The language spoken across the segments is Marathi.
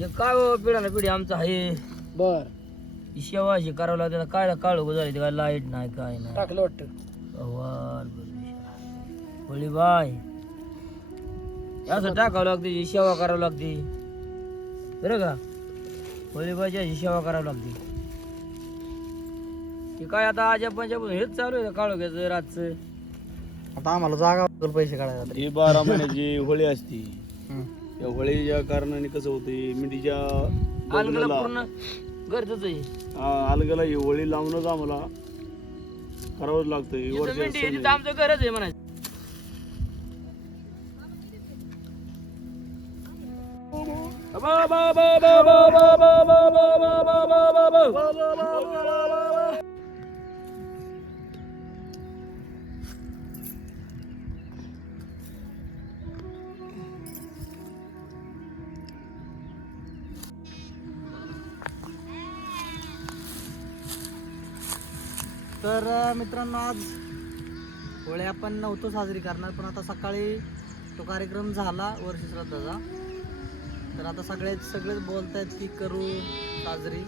हे काय हो पिढा ना पिढी आमचं आहे. बर. ही शेवा अशी करावं लागते आता काय काळ झाली काय लाइट नाही काय नाही. टाकलं वाटतं. होळी बाय. असं टाकावं लागते ही सेवा करावं लागते. बरं का? होळी बायची अशी सेवा करावी लागते. ते काय आता आजा पंजापासून हेच चालू आहे काळो घ्यायचं रातचं? आता आम्हाला जागा पैसे काढायला बारा महिन्याची होळी असती. हम्म. या होळीच्या कारणाने कसं होते मिठीच्या अलगला पूर्ण गरजच आहे. हा, अलगला ही होळी लावूनच आम्हाला करावंच लागतं ही इथं वर्ष मेंढी आहे, तिथं आमचं गरज आहे म्हणायचं. बा बा बा बा बा बा बा तर मित्रांनो आज होळी आपण नव्हतो साजरी करणार पण आता सकाळी तो कार्यक्रम झाला वर्ष श्राद्धाचा. तर आता सगळे सगळेच बोलत आहेत की करू साजरी.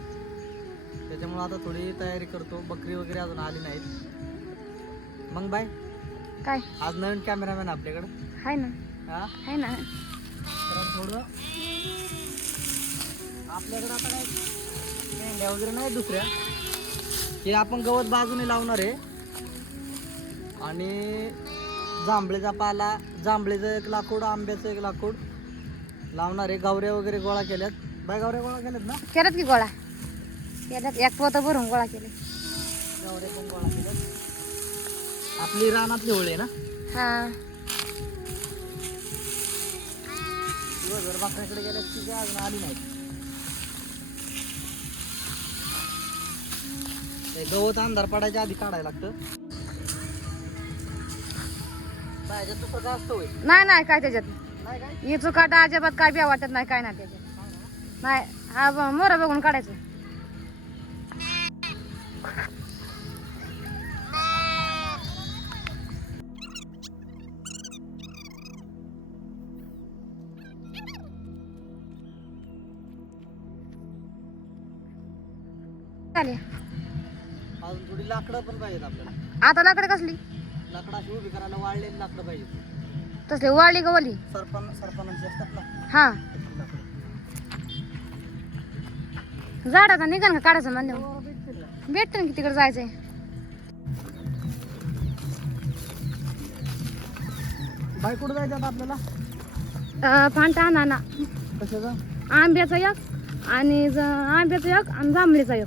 त्याच्यामुळे आता थोडी तयारी करतो. बकरी वगैरे अजून आली नाहीत. मग बाय. काय? आज नवीन कॅमेरामॅन आपल्याकडं. हाय ना. हा? हाय ना. तर थोडं आपल्याकडे आता काय? मेंढ्या वगैरे नाही दुसऱ्या. हे आपण गवत बाजूने लावणार आहे. आणि जांभळीचा पाला जांभळीचं एक लाकूड आंब्याचं एक लाकूड लावणार आहे. गावऱ्या वगैरे गोळा केल्यात. बाय गावऱ्या गोळा केल्यात ना? केल्यात की गोळा? केल्यात. एक पोत भरून गोळा केले. गावऱ्या पण गोळा केल्यात. आपली रानातली होळी ना? हा. दिवसभर बाकऱ्याकडे गेल्यात की अजून आली नाही ते गवत अंधार पडायच्या आधी काढायला लागतं. बाहेरच्या दुसरं काय असतं होय नाही नाही काय त्याच्यात? नाही काय? काटा अजिबात काय बिया वाटत नाही काय नाही त्याच्यात. नाही हा ब- मोर बघून काढायचं. चालेल. लाकडं पण पाहिजेत आपल्याला. आता लाकडं कसली? लाकडं अशी उभी करायला वाळलेली लाकडं पाहिजेत. तसली वाळली गवली सरपण सरपणाची असतात ना. हा. तशी लाकडं. झाडाचा निघाल का काढायचं म्हणजे हो, भेटतील ना. भेटतं ना की तिकडे जायचंय? बाई कुठं जायचं आता आपल्याला? अं, फांटा नाना कशाचं? आंब्याचा एक आणि ज- आंब्याचा एक आणि जांभळीचा एक.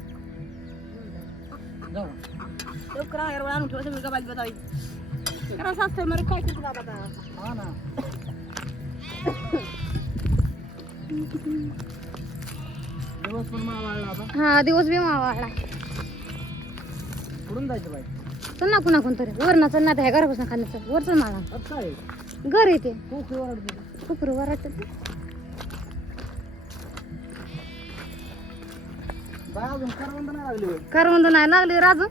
जाऊ लवकर आहे आणून ठेवा सगळं गबाली बतावी करा सासतं मग काय करतो बाबा आता हा ना दिवस पण मला वाढला आता हा दिवस बी वाळला कुठून जायचं बाई? चल ना कुणा कोण तरी वरना चल ना ह्या घरापासून खाल्लं वरच माळा काय? घर येते. खूप ओरडते वाटत करवंद नाही लागली राजू.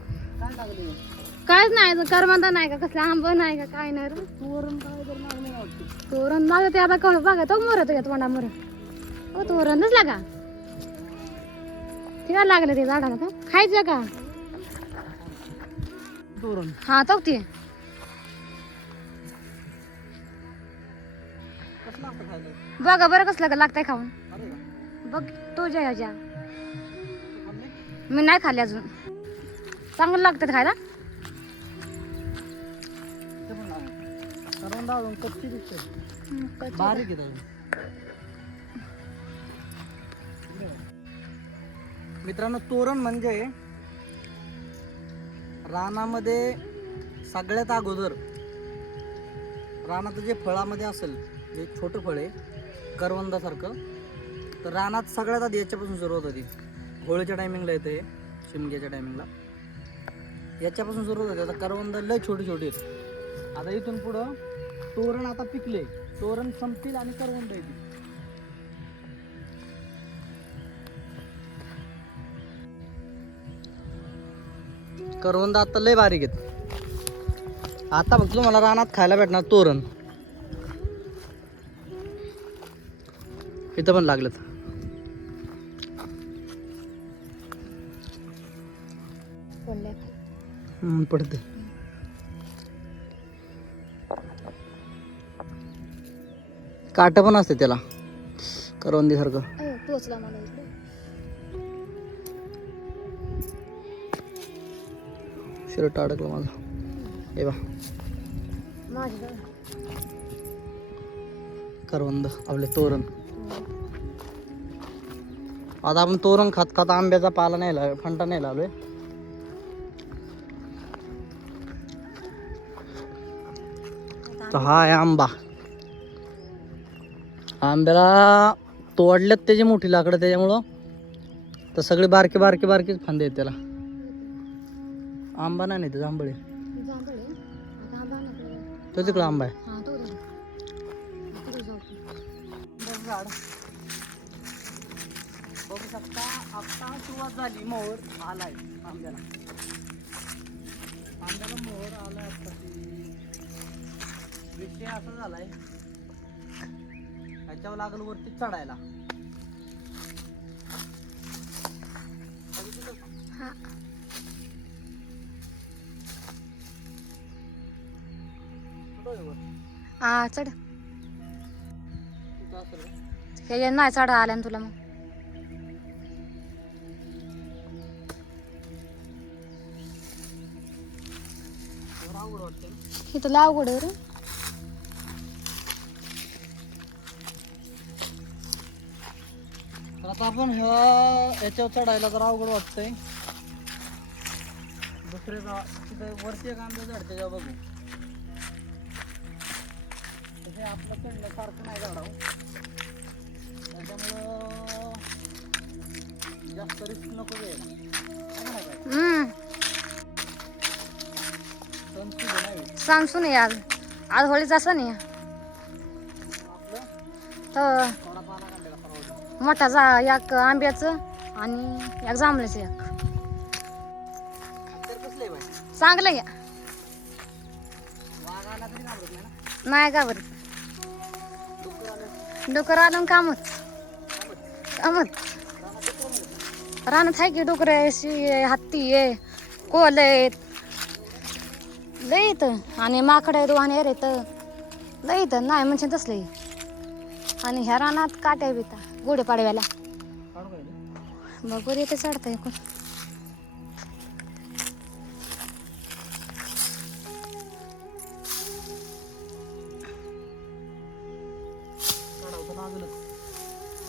कायच नाही करवंद नाही का कसला आंब नाही का काय नाही तोरण लागत आता कोण बघा तो मोर तुझ्या तोंडा मोर? हो तोरणच लागा. तिला लागले ते झाडाला का? खायचं का? तोरण. हा तो ते. बघा बरं कसलं लागतंय खाऊन. बघ तुझ्या ज्या. मी नाही खाल्ली अजून. चांगलं लागतं खायला. अजून बारीक मित्रांनो तोरण म्हणजे रानामध्ये सगळ्यात अगोदर रानात जे फळामध्ये असेल जे छोटं फळ आहे करवंदासारखं तर रानात सगळ्यात आधी याच्यापासून सुरुवात होती. होळीच्या टायमिंगला येतं हे शिमग्याच्या टायमिंगला याच्यापासून सुरुवात होते. आता करवंद लय छोटी छोटी आहेत. आता इथून पुढं तोरण आता पिकले तोरण संपतील आणि करवंद येतील. करवंद आता लय बारीक आहेत. आता फक्त तुम्हाला रानात खायला भेटणार तोरण. इथं पण लागलं हम्म, पडते काट पण असते त्याला करवंदी सारखं टोचला मला इकडे. शर्ट अडकला माझा हे बा माझी बघ. करवंद आपले तोरण आता आपण तोरण खात खात आंब्याचा पाला नाही लाव फंटा नाही लावलोय तर हा आहे आंबा. आंब्याला तोडल्यात त्याची मोठी लाकडं त्याच्यामुळं. तर सगळे बारके बारके बारकेच फांदे आहेत त्याला. आंबा नाही नाही ते जांभळे. तो तिकडं आंबा आहे. हा, बघू शकता आता सुरुवात झाली मोहर आलाय आंब्याला. आंब्याला मोहर आलाय आता विषय असा झालाय ह्याच्यावर लागल वरती चढायला हा. चढ? हे नाही चढा आल्या ना तुला मग. इथं लाव अवघड रे आता आपण ह्या याच्यावर चढायला जरा अवघड वाटतंय. दुसरे तिथे वरती एक आंबे झाड त्याच्यावर बघू. तसे आपलं चढल्यासारखं नाही झाडाव त्याच्यामुळं जास्त रिस्क नको घ्यायला. है का नाही बाई? हम्म. सण सुद्धा नाही होत. सांग सुन आज. आज होळीच असं नाही आपलं? तर थोडा पाला काढलेला परवडतो मोठा जा एक आंब्याचं आणि एक जांभळ्याचं एक. चांगलं घ्या घाबरत नाही का बरं डोकर आलं कामच कामच रानात आहे की डोकर आहे हत्ती आहे कोल आहेत. लय येतं आणि माकड आहेत वानेर येत येतं नाही म्हणजे तसलं आणि ह्या रानात काट्या बिता गुढे पाडव्याला. काढू काय ते? मग बरं येते चढता कोण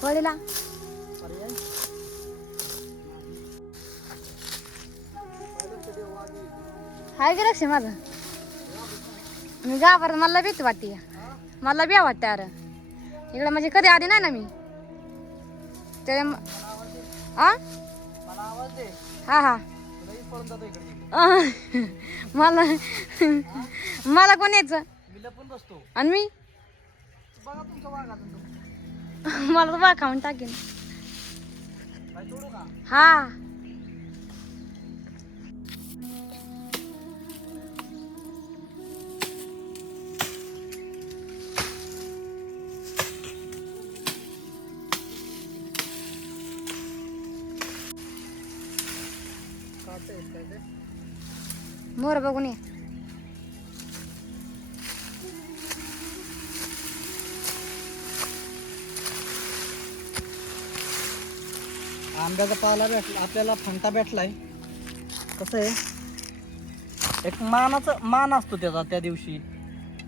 वडीला. पर्याय? हाय की लक्ष माझं. मी गावावर मला भीती वाटते. मला बी वाटते अरे. इकडे म्हणजे कधी आधी नाही ना मी. ते आ? हा हा. मला मला कोण यायचं? आणि मी? वाघ मला तर खाऊन टाकेन. हा. मोर बघून ये आंब्याचा पाला भेटला आपल्याला फंटा भेटलाय. कसं आहे? एक मानाचं मान असतो त्याचा त्या दिवशी.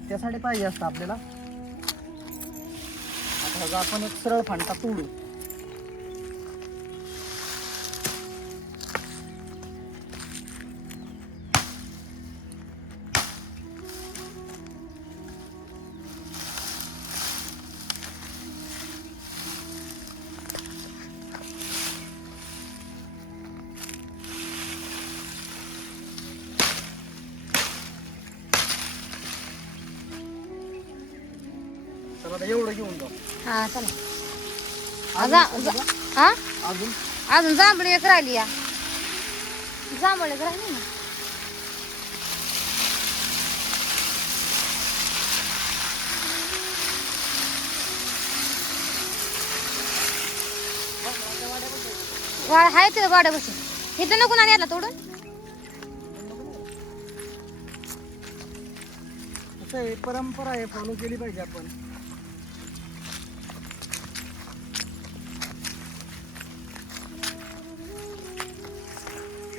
त्यासाठी पाहिजे असतं आपल्याला. आता आपण एक सरळ फंटा तोडू. अजून? अजून जांभळी एक राहिली या. जांभळ एक राहिली ना? वाड आहे ते वाड्या बसून इथं नको ना याला तोडून. असं आहे परंपरा आहे फॉलो केली पाहिजे आपण.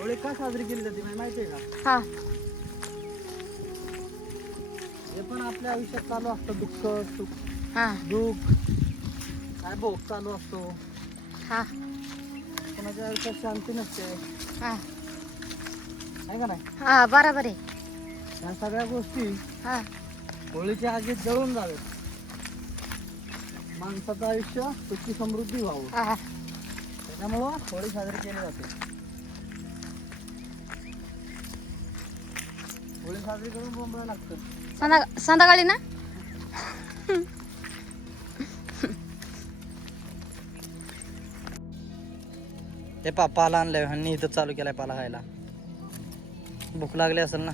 होळी का साजरी केली जाते माहिती- माहिती आहे का? हा. हे पण आपल्या आयुष्यात चालू असतं दुःख सुख हा. दुःख. काय भोग चालू असतो? हा. कोणाच्या आयुष्यात शांती नसते. हा. आहे का नाही? हा बरोबर आहे. ह्या सगळ्या गोष्टी हा. होळीच्या आगीत जळून जावेत माणसाचं आयुष्य सुखी समृद्धी व्हावं. हा. त्याच्यामुळं होळी साजरी केली जाते. संध्या संध्याकाळी ना? ते पा पाला आणलाय ह्यांनी इथं चालू केलाय पाला खायला. भूक लागली असेल ना?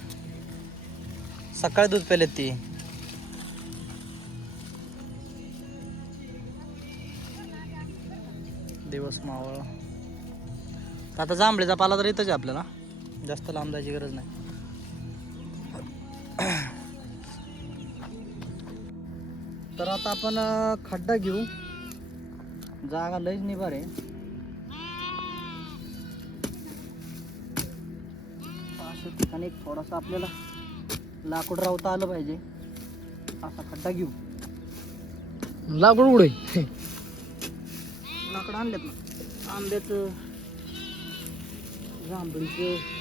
सकाळी दूध पेलेत ती. दिवस मावळ. आता जांभळीचा पाला तर इथंच आहे आपल्याला. जास्त लांब जायची गरज नाही. तर आता आपण खड्डा घेऊ. जागा लयच निभार आहे. अशा ठिकाणी एक थोडासा आपल्याला लाकूड रावता आलं पाहिजे. असा खड्डा घेऊ. लाकूड उडे लाकूड आणलेत ना. आंब्याचं जांभळीचं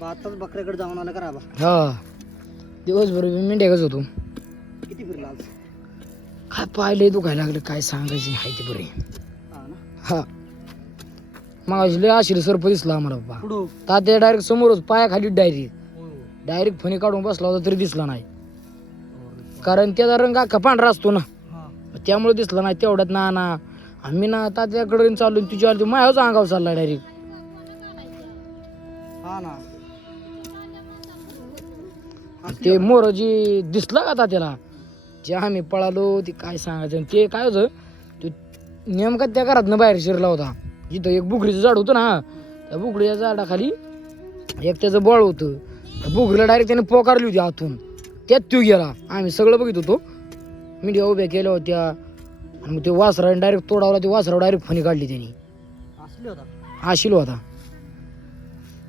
आबा आताच बकऱ्याकडे जाऊन आला का आबा हा. दिवसभर मी मेंढ्याकच होतो. किती फिरला आज? काय पाहिले दुखायला लागलं काय सांगायचं हाय ते बरे हा ना? हा. मग लय आशिल सर्प दिसला आम्हाला बाबा. पुढं तात्या डायरेक्ट समोरच पायाखाली डायरेक्ट डायरेक्ट फणी काढून बसला होता तरी दिसला नाही. कारण त्याचा रंग अख्खा पांढरा असतो ना. हा. त्यामुळे दिसला नाही तेवढ्यात ना ना. आम्ही ना तात्याकडे चालू तुझ्या आली माझ्याच अंगावर चालला डायरेक्ट हा ना. ते मोर जी दिसलं का तात्याला जे आम्ही पळालो ते काय सांगायचं? आणि ते काय होतं ते नेमका त्या घरातनं बाहेर शिरला होता. इथं एक बुगरीचं झाड होतं ना त्या बुगरीच्या झाडाखाली एक त्याचं बळ होतं. त्या बुगरीला डायरेक्ट त्याने पोकारली होती आतून. त्यात तो गेला. आम्ही सगळं बघित होतो. मीडिया उभ्या केल्या होत्या. आणि मग ते वासराने डायरेक्ट तोडावला ते वासरावर डायरेक्ट फणी काढली त्यांनी. आशिल होता.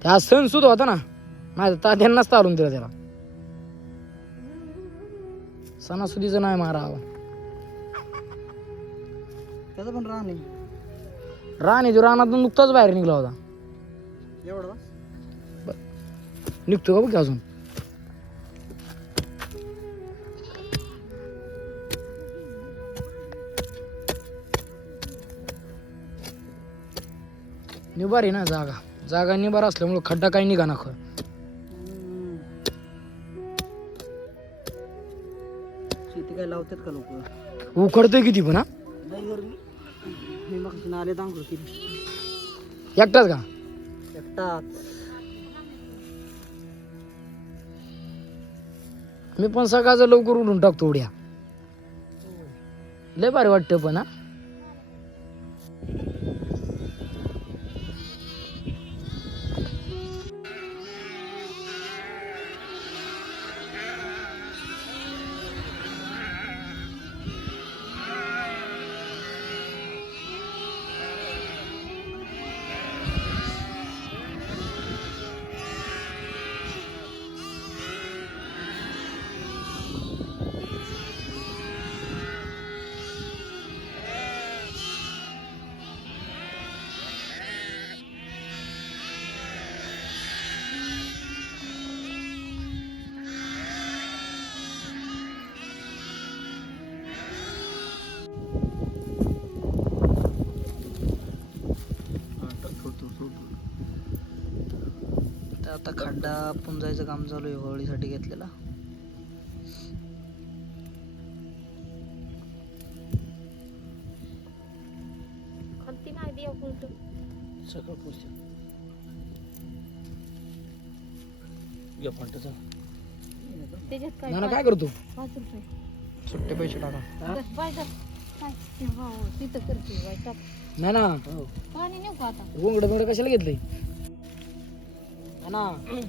त्या सण सुद्धा होता ना. माझ्या तात्यांनाच तारून दिला त्याला. सणासुदीचं नाही मारावं. त्याचं पण राहणे राणी जो रानातून नुकताच बाहेर निघला होता. एवढं निघतो का बघ अजून? निबार आहे ना जागा. जागा निबार असल्यामुळे खड्डा काही निघा ना खरं. शेती काय लावतात का लोक? उखडतोय किती पण हा? नाही गरमी मी मग नाले दांगलो केली. एकटाच का? एकटाच. मी पण सकाळचं लवकर उठून टाकतो उड्या. लय भारी वाटतं पण हा? आता खड्डा पुंजायचं काम चालू आहे होळीसाठी घेतलेला. खालती नाही बिया उलट सगळं पुढचं. या फंटाचा त्याच्यात काय करतो? पाच रुपये. सुट्टे पैसे टाका. काय? ते भाऊ तिथं करते बाय टाक. नाना. पाणी नेऊ का आता? बिंगड कशाला घेतलंय? नाना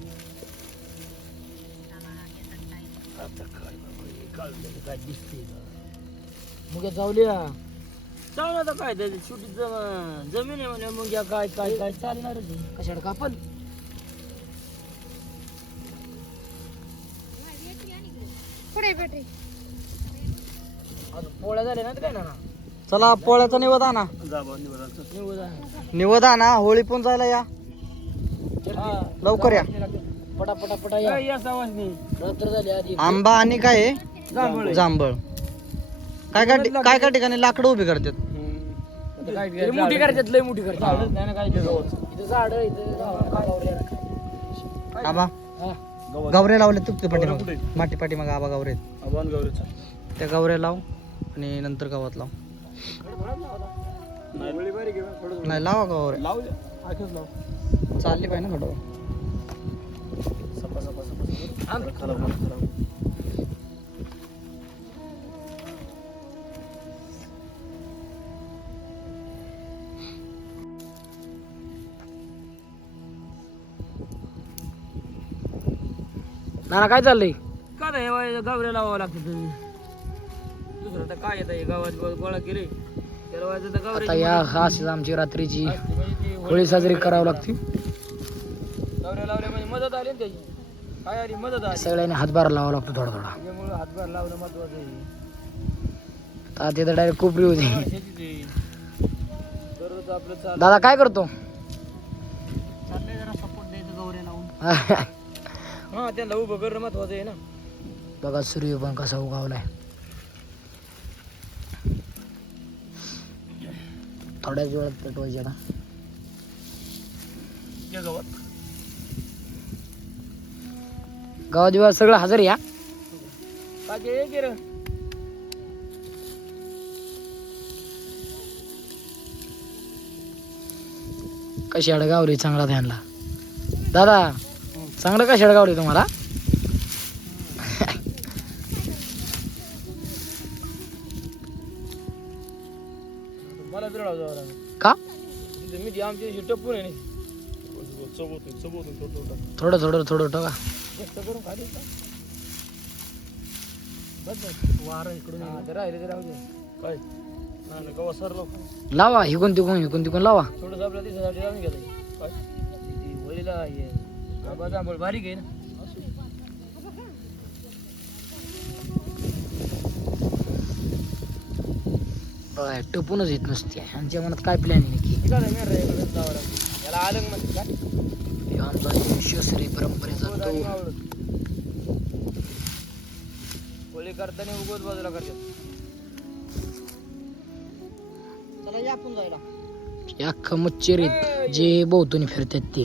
आता काय बाबा हे काढलेलं काय दिसते मग चालू आता काय त्याची छोटी जम- जमीन आहे म्हणे मग या काय काय काय चालणारच आहे. कशाला कापल पुढे बॅटरी आता पोळ्या झाल्या ना काय नाना चला पोळ्याचा निवद आणा निवड. निवद आणा होळी पण जायला या. लवकर या. पटा पटा पटा या या सावासनी रात्र झाली आधी. आंबा आणि काय आहे? जांभूळ काय काय काय काय ठिकाणी लाकडं उभी करतात? आता काय लय मोठी करतात लय मोठी करतात. नाही ना काय इथं झाड इथं गावऱ्या. आबा. हा. गावरे लावले तुपते पाठी कुठे? माटी पाठी मग आबा गावरे आव्हान गौरीचा त्या गावरे लाव आणि नंतर गावात लाव. नाही लावा. गावरे लावू द्या आखीच लाव. चालली पाहिजे ना थोडं. सपा सपा सपा आण. खराब नको खराब नाना काय चाललंय? का नाही हे गावऱ्या लावावं लागतं तुम्ही दुसरं तर काय येतं गावात गो- गोळा केले त्याला व्हायचं तर गावऱ्याची या मदत. अशीच आमची रात्रीची. होळी साजरी करावी लागते. मदत आली ना त्याची. काय आली? मदत आली. सगळ्यांनी हातभार लावा लागतो थोडा थोडा. त्याच्यामुळे हातभार लावणं महत्वाचं आहे. आता तिथं डायरेक्ट कोपरी होती. आहे. दररोज आपलं चालू. दादा काय करतो? चाललंय जरा सपोर्ट द्यायचं गौरे लावून. हा त्यांना उभं करणं महत्वाचं आहे ना. बघा सूर्य पण कसा उगावलाय. थोड्याच वेळात पेटवायचे गावात. गावात बिवात सगळं हजर या. रे. कशी अडगावली चांगला ध्यानला. दादा चांगलं कशी अडगावली तुम्हाला? का? थोडं थोडं. थोडं थोडं थोडं टोका जास्त करून खाली का बस बस वारं इकडून हा तर राहिले तर राहू दे. काय? नाही नाही लोक लावा हिकून तिकून हिकून तिकून लावा. थोडंसं आपल्या दिवसासाठी लावून घ्यायचं काय? ती होळीला हे आंबा जांभूळ बारीक आहे ना. बघा टपूनच येत नसते. यांच्या मनात काय प्लॅन आहे? नक्की हे काय रे, इकडे. याला आलं म्हणते का हे आमचा विश्वसरी परंपरेचा तो. होळी करताना उगवत बाजूला करतात चला या आपण जायला या खमच्चरीत जे बहुतून फिरतात ते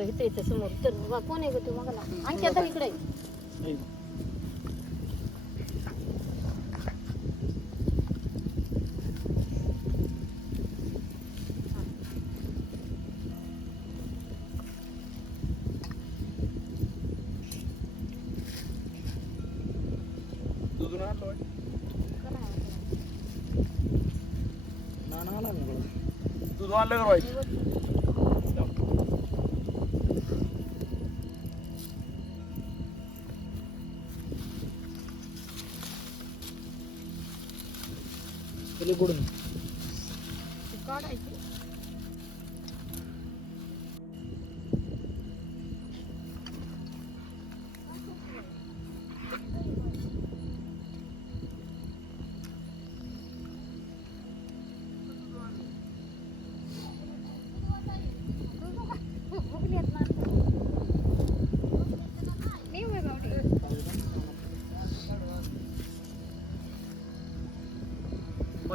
इथं इथं समोर तर वा, कोण आहे ग तू मग आणखी आता इकडे आहे. नाही. दूध नाही आणलं वाटतं. दूध आणलं का बाई?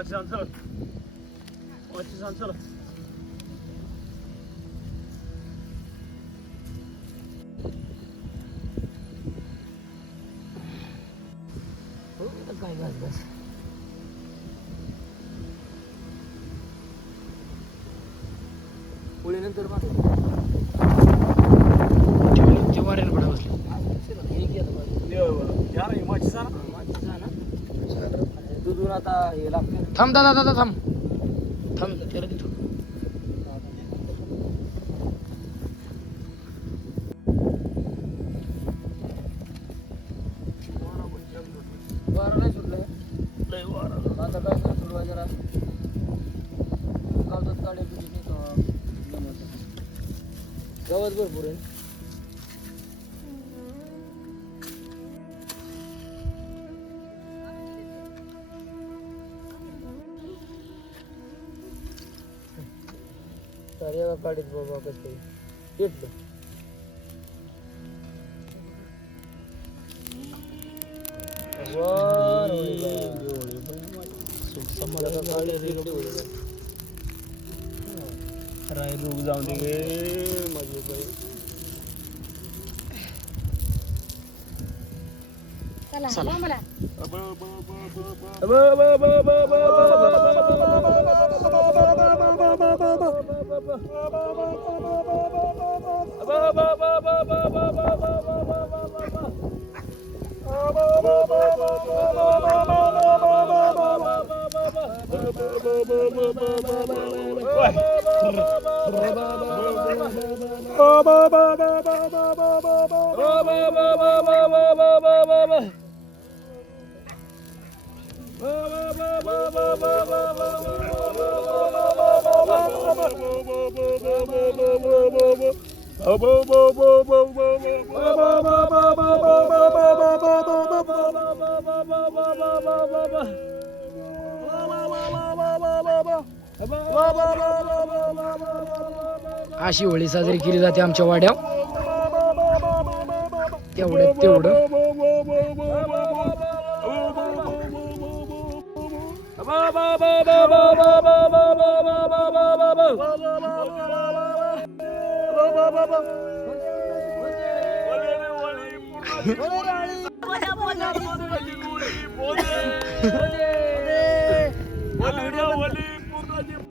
मच्छी आण चल मच्छी थांब दादा दादा थांब. थांब त्याला तिथून वारं नाही सुटलंय लय वारा. आता काय नाही सुरू जरा? गावतात गाड्या तुझी नाही गवत भरपूर आहे. तर एका गाडीत बाबा कसं भेटलं वर होळी बा. एका गाडीत भेटली होळी बा. राय रोग जाऊन दे गे माझे बाई चला बोंबला. अशी होळी साजरी केली जाते आमच्या वाड्या तेवढं तेवढं. बाबा बोला बोला